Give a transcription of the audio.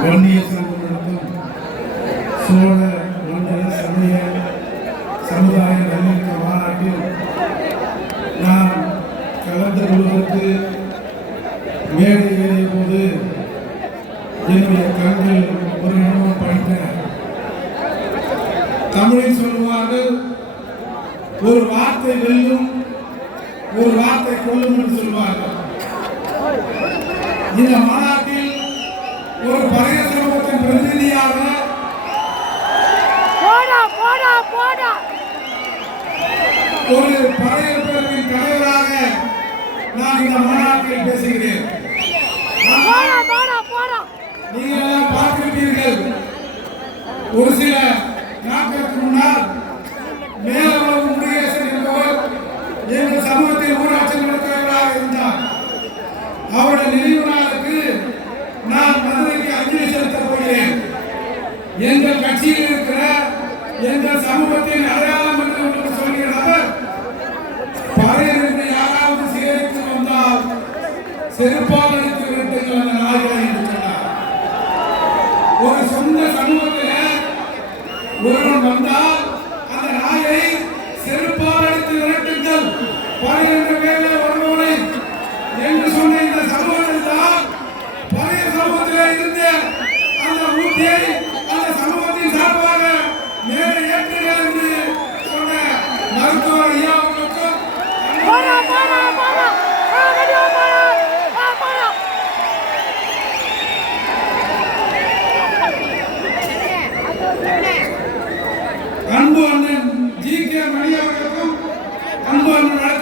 வன்னிய சங்கம் சோழ மண்டல சமய சமுதாய நல்லிணக்க மாநாட்டில் நான் கலந்து கொள்வதற்கு மேடை ஏறிய போது என்னுடைய கண்கள் ஒரு நிமிடம் படித்தன தமிழில் சொல்லுவார்கள் ஒரு வார்த்தை வெல்லும் ஒரு வார்த்தை கொள்ளும் என்று சொல்வார்கள். இந்த மாநாட்டில் ஒரு பழைய சமூகத்தின் பிரதிநிதியாக போடா போடா போடா. ஒரு பழைய பிரிவின் தலைவராக நான் இந்த மாநாட்டில் பேசுகிறேன். நீங்கள் பார்த்திருப்பீர்கள். ஒரு சில எங்கள் கட்சியில் இருக்கிற எங்கள் சமூகத்தின் அடையாளம் என்று சொல்கிற அவர் பறையருக்கு யாராவது சேரித்து வந்தால் செருப்பால் அடித்து விரட்டுங்கள் அந்த நாய்களை என்று சொன்னார். ஒரு சொந்த சமூகத்தில் ஒருவன் வந்தால் அந்த நாயை செருப்பால் அடித்து விரட்டுங்கள் பறையன்ற பேரில் வருபவனை என்று சொன்ன இந்த சமூகத்தில் தான் பழைய சமூகத்தில் இருந்த அந்த ஊட்டியை அன்பு அண்ணன் ஜி கே மணி அவர்களுக்கும் அன்பு அண்ணன்